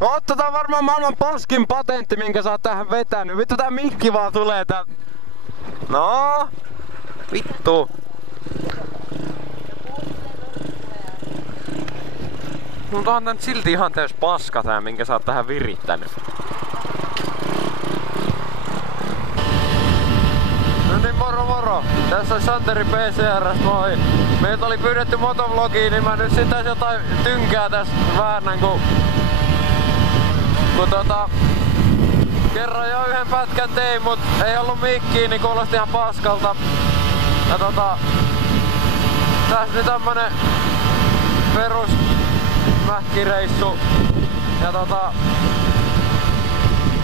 Otto, tää on varmaan maailman paskin patentti, minkä sä oot tähän vetänyt. Vittu tää mikki vaan tulee täältä. No, vittu. Mutta on tää nyt silti ihan täys paska tää, minkä sä oot tähän virittänyt. No niin, moro. Tässä on Santeri PCR:stä, moi. Meiltä oli pyydetty motovlogiin, niin mä nyt sit jotain tynkää tässä väännän, kun kerran jo yhden pätkän tein, mut ei ollut mikkiä, niin kuulosti ihan paskalta. Ja tässä nyt tämmönen perus mähkireissu. Ja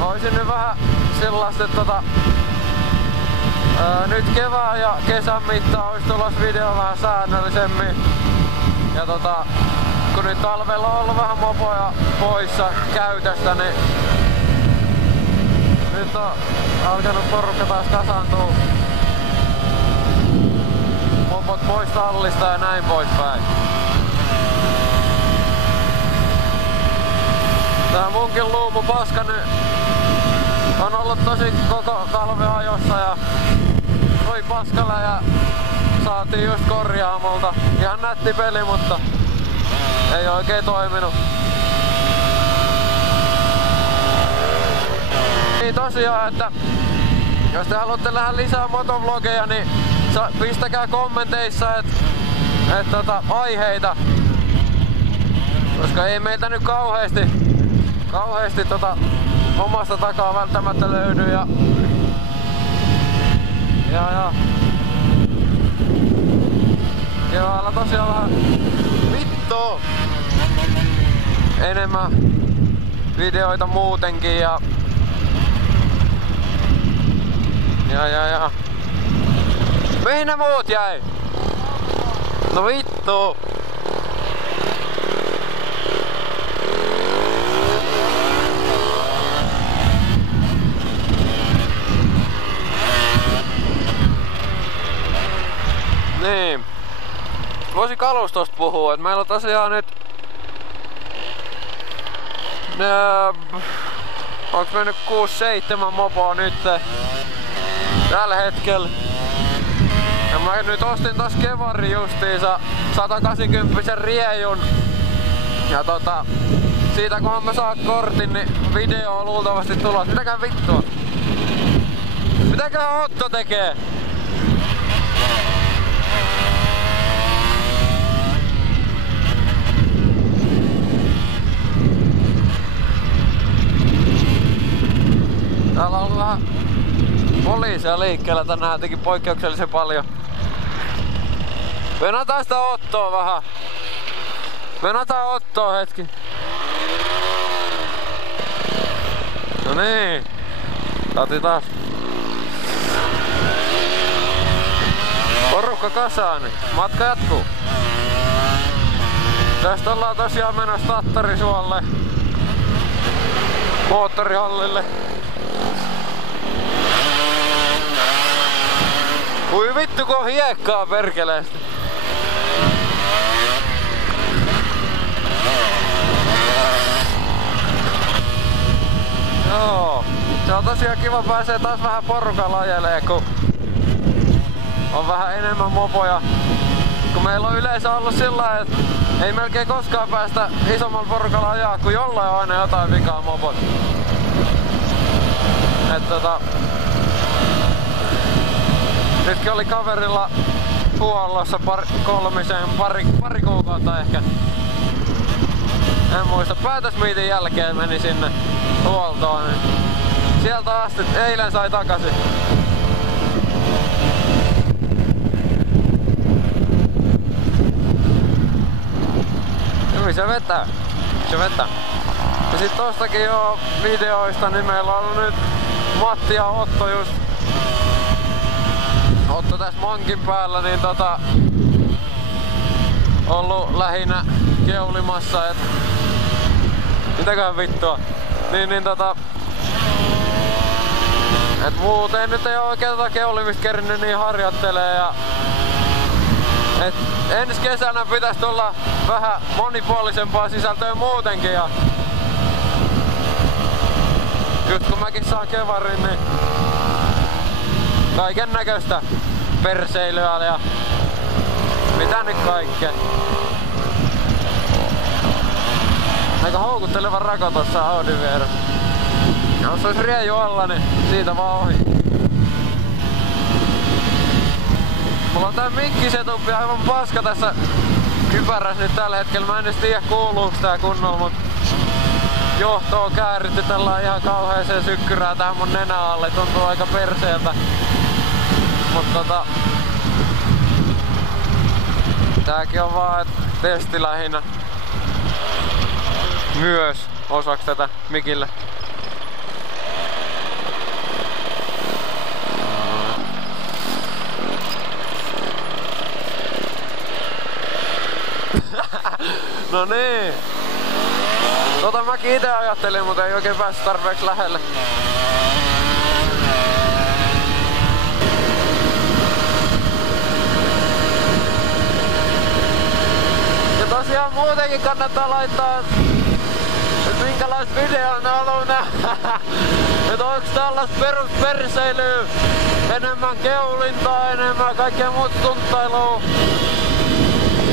oisin nyt vähän sellaista, että nyt kevään ja kesän mittaan olisi tulossa video vähän säännöllisemmin. Ja kun nyt talvella on ollut vähän mopoja poissa käytöstä, niin nyt on alkanut porukka taas kasaantua. Mopot pois tallista ja näin poispäin. Tää munkin luumu paska nyt on ollut tosi koko talven ajossa ja toi paskaläjä saatiin just korjaamolta. Ihan nätti peli, mutta ei oikein toiminut. Niin tosiaan, että jos te haluatte nähdä lisää motovlogeja, niin pistäkää kommenteissa aiheita. Koska ei meiltä nyt kauheesti omasta takaa välttämättä löydy ja keväällä tosiaan vähän vittu enemmän videoita muutenkin ja mihin ne muut jäi? No vittu! Niin. Voisin kalustosta puhua, että meillä on tosiaan nyt onks mennyt 6-7 mopoa nyt tällä hetkellä. Ja mä nyt ostin tos Kevari justiinsa 180 riejun. Ja siitä kunhan mä saan kortin, niin video on luultavasti tulossa. Mitäkään vittua? Mitäkään Otto tekee? Täällä on ollut vähän poliisia liikkeellä tänään jotenkin poikkeuksellisen paljon. Venataan sitä Ottoa vähän. Venataan Ottoa hetki. No niin. Tati taas. Porukka kasaan, niin matka jatkuu. Tästä ollaan tosiaan menossa Tattarisuolle. Moottorihallille. Ui vittu kun on hiekkaa perkeleesti. Joo, se on tosiaan kiva pääsee taas vähän porukalla ajelee, kun on vähän enemmän mopoja. Kun meillä on yleensä ollut sillä, että ei melkein koskaan päästä isommalla porukalla ajaa, kun jollain on aina jotain vikaa mopot. Nytkin oli kaverilla huollossa pari kuukautta ehkä. En muista. Päätösmiitin jälkeen meni sinne huoltoon. Niin sieltä asti eilen sai takaisin. Hyvin se vetää. Ja sit tostakin jo videoista, niin meillä on ollut nyt Matti ja Otto just. Otto tässä mankin päällä, niin ollut lähinnä keulimassa, et mitäköhän vittua. Et muuten nyt ei oo oikein keulimista kerinyt niin harjoittelee ja et ensi kesänä pitäis tulla vähän monipuolisempaa sisältöä muutenkin. Ja just kun mäkin saan kevarin, niin kaiken näköistä perseilyä ja mitä nyt kaikkea. Aika houkutteleva rako tossa Audin vieressä. Jos olisi rieju alla, niin siitä vaan ohi. Mulla on tää mikkisetuppi aivan paska tässä kypärässä nyt tällä hetkellä. Mä en edes tiedä kuuluuks tää kunnolla, mut johto on kääritty tällä ihan kauheeseen sykkyrää tähän mun nenä alle. Tuntuu aika perseeltä. Mut tääkin on vaan testi lähinnä myös osaksi tätä mikille. No niin. Mäkin ite ajattelin, mutta ei oikein päässyt tarpeeksi lähelle. Ja tosiaan muutenkin kannattaa laittaa, että minkälaista videoa ne haluu nähdä. Että onks tällaista perusperseilyä, enemmän keulintaa, enemmän kaikkea muuta tunttailua.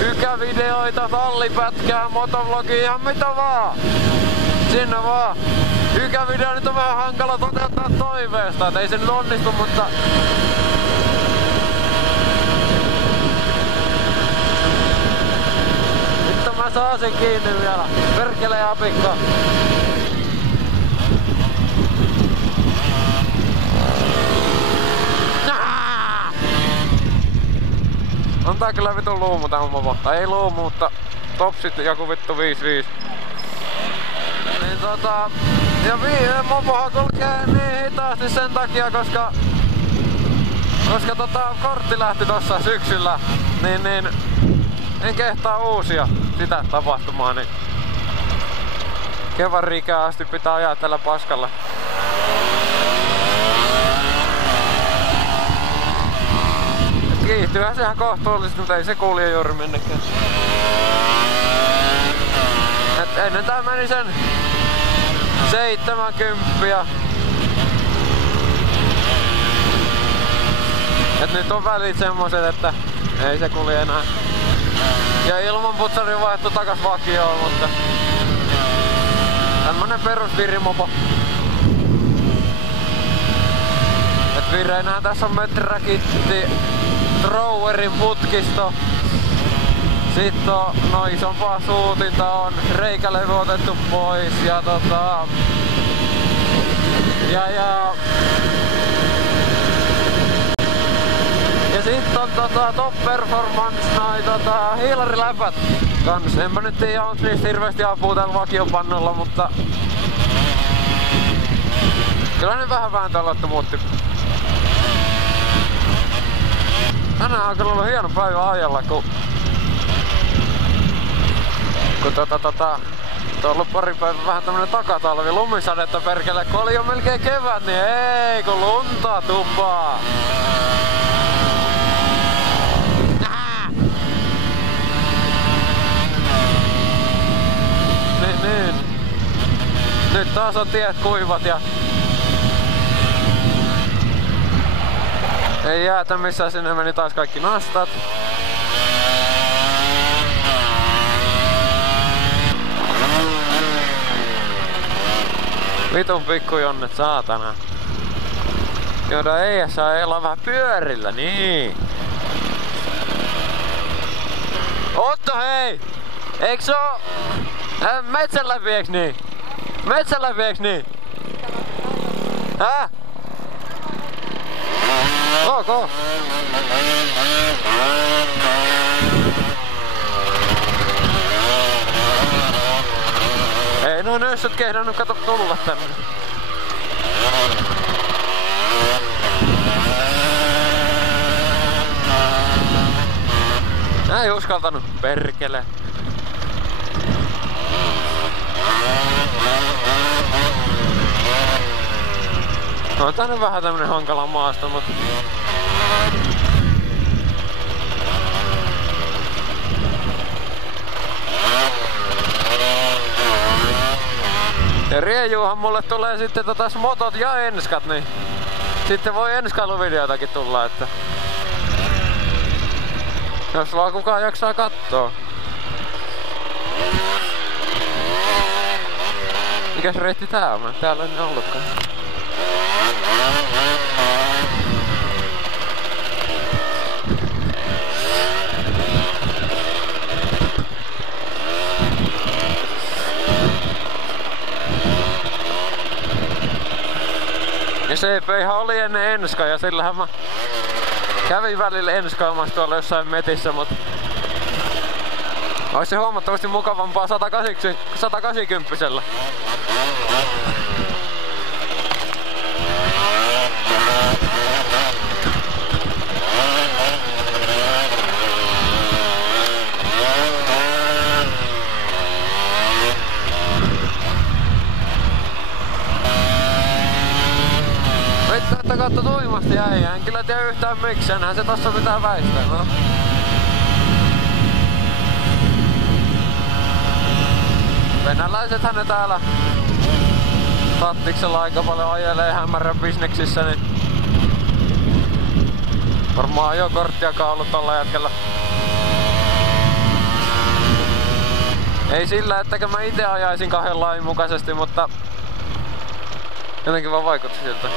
Ykävideoita, tallipätkää, motovlogia, ihan mitä vaan. Sinne vaan. Ykävideo nyt on vähän hankala toteuttaa toiveesta, et ei se nyt onnistu, mutta nyt mä saan sen kiinni vielä. Perkele apikka. On tää kyllä vitun luumu tää homma. Tai ei luumu, mutta topsit joku vittu 5-5. Niin ja mopohan kulkee niin hitaasti sen takia, koska kortti lähti tossa syksyllä, niin en kehtaa uusia sitä tapahtumaa, niin keväri-ikään asti pitää ajaa tällä paskalla. Kiihtyyhän se ihan kohtuullisesti, mutta ei se kulje juuri minnekään. Et ennen tää meni sen 70. Et nyt on välit semmoset, että ei se kulje enää. Ja ilman putsari on vaihtu takas vakioon, mutta tämmönen perus virimopo. Et vireinähän tässä on möträkitti, throwerin putkisto. Sitten on isompaa suutinta, on reikälevy otettu pois ja ja sitten on Top Performance hiilariläpät kans. Enpä nyt tiedä onks niistä hirveesti apua tällä vakiopannolla, mutta kyllä ne vähän vääntöalattomuutti. Tänään on kyllä ollut hieno päivä ajalla, kun on ollut pari päivää vähän tämmönen takatalvi, lumisadetta perkele, kun oli jo melkein kevät, niin ei kun lunta tupaa. Niin. Nyt taas on tiet kuivat ja ei jäätä missään, sinne meni taas kaikki nastat. Vitun pikkujonnet, saatana. Joda ei saa elää vähän pyörillä, niin. Otto, hei! Eiks se oo metsän läpi, eiks niin? Metsän läpi, eiks niin? Häh? Ok. Ei noin nössöt kehdannut kato tulla tänne. Mä ei uskaltanut, perkele. No tää on vähän tämmönen hankala maasto, mutta Ja riejuuhan mulle tulee sitten motot ja enskat, niin sitten voi enskailuvideotakin tulla, että jos vaan kukaan jaksaa kattoo. Mikäs reitti tää on? Täällä en ollutkaan. Ja CP:hän oli ennen enska ja sillähän mä kävin välillä enskaamassa tuolla jossain metissä, mutta olisi se huomattavasti mukavampaa 180-sellä. Että katso tuimasti äijä, en kyllä tiedä yhtään miksi, enhän se tossa pitää väistää, no. Venäläisethän ne täällä Tattiksella aika paljon ajelee hämärän bisneksissä, niin varmaan ajokorttiakaan ollut tolla jätkellä. Ei sillä, ettekä mä ite ajaisin kahden lain mukaisesti, mutta jotenkin vaan vaikutti siltä.